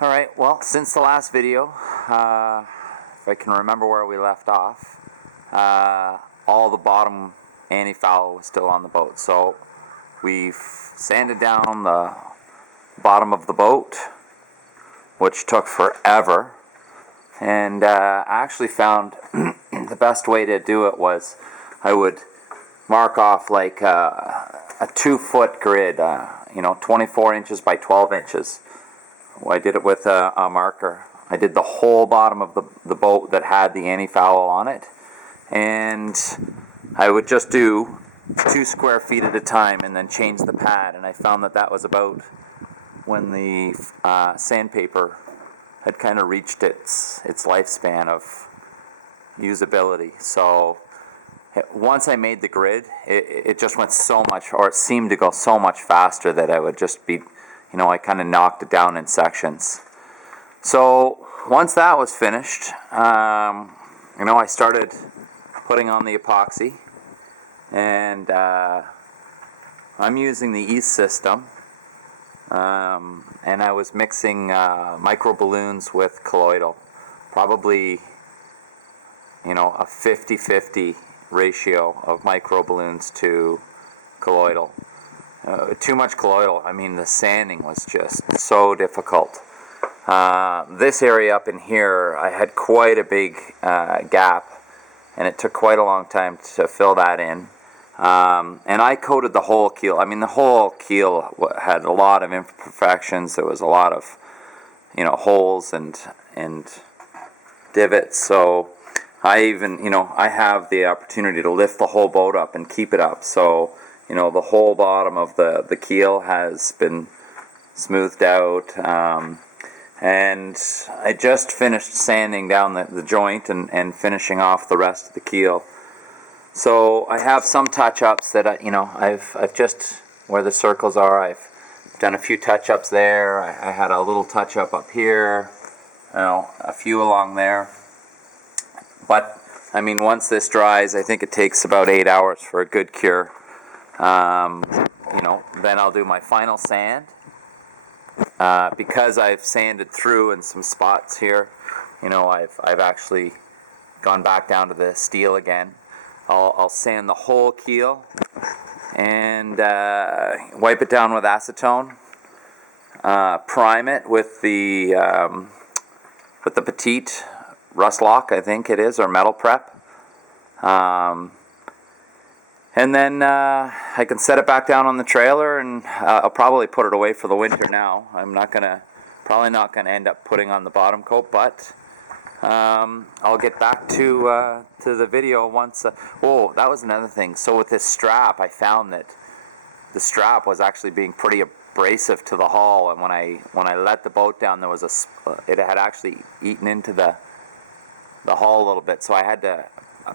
Alright, well, since the last video, if I can remember where we left off, all the bottom anti-foul was still on the boat. So we've sanded down the bottom of the boat, which took forever, and I actually found the best way to do it was I would mark off like a 2-foot grid, 24 inches by 12 inches. I did it with a marker. I did the whole bottom of the boat that had the anti-foul on it, and I would just do 2 square feet at a time and then change the pad, and I found that was about when the sandpaper had kind of reached its lifespan of usability. So once I made the grid, it just went so much, or it seemed to go so much faster that I would just be, I kind of knocked it down in sections. So once that was finished, I started putting on the epoxy, and I'm using the East system, and I was mixing micro balloons with colloidal, probably a 50-50 ratio of micro balloons to colloidal. Too much colloidal, the sanding was just so difficult. This area up in here, I had quite a big gap, and it took quite a long time to fill that in. And I coated the whole keel. The whole keel had a lot of imperfections. There was a lot of, holes and divots. So I even, I have the opportunity to lift the whole boat up and keep it up. So, the whole bottom of the keel has been smoothed out. And I just finished sanding down the joint and finishing off the rest of the keel. So I have some touch-ups that I've just, where the circles are, I've done a few touch-ups there. I had a little touch-up up here, a few along there. But once this dries, I think it takes about 8 hours for a good cure. Then I'll do my final sand. Because I've sanded through in some spots here, I've actually gone back down to the steel again. I'll sand the whole keel and wipe it down with acetone. Prime it with the Petite Rust Lock, I think it is, or Metal Prep. And then I can set it back down on the trailer, and I'll probably put it away for the winter now. I'm probably not gonna end up putting on the bottom coat, but I'll get back to the video once. Oh, that was another thing. So with this strap, I found that the strap was actually being pretty abrasive to the hull, and when I let the boat down, there was it had actually eaten into the hull a little bit, so I had to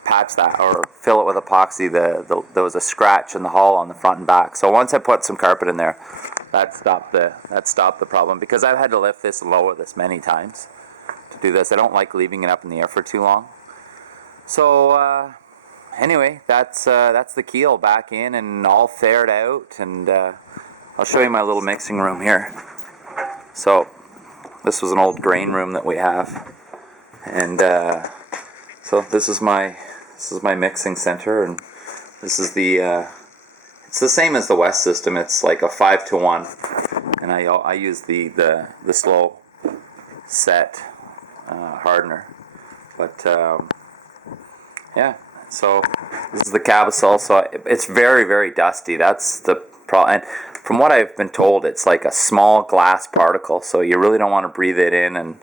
patch that or fill it with epoxy. There was a scratch in the hull on the front and back. So once I put some carpet in there, that stopped the problem, because I've had to lift this and lower this many times to do this. I don't like leaving it up in the air for too long. So anyway, that's the keel back in and all faired out, and I'll show you my little mixing room here. So this was an old grain room that we have, and so this is my mixing center, and this is it's the same as the West system. It's like a 5-to-1, and I use the slow set hardener. But yeah, so this is the Cabasol. So it's very, very dusty. That's the problem. And from what I've been told, it's like a small glass particle, so you really don't want to breathe it in, and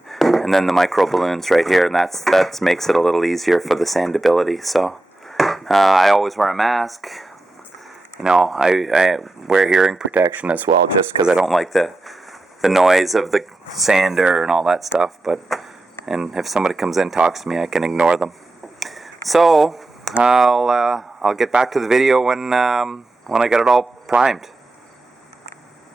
then the micro balloons right here, and that makes it a little easier for the sandability. So I always wear a mask. I wear hearing protection as well, just because I don't like the noise of the sander and all that stuff. And if somebody comes in and talks to me, I can ignore them. So I'll get back to the video when I get it all primed.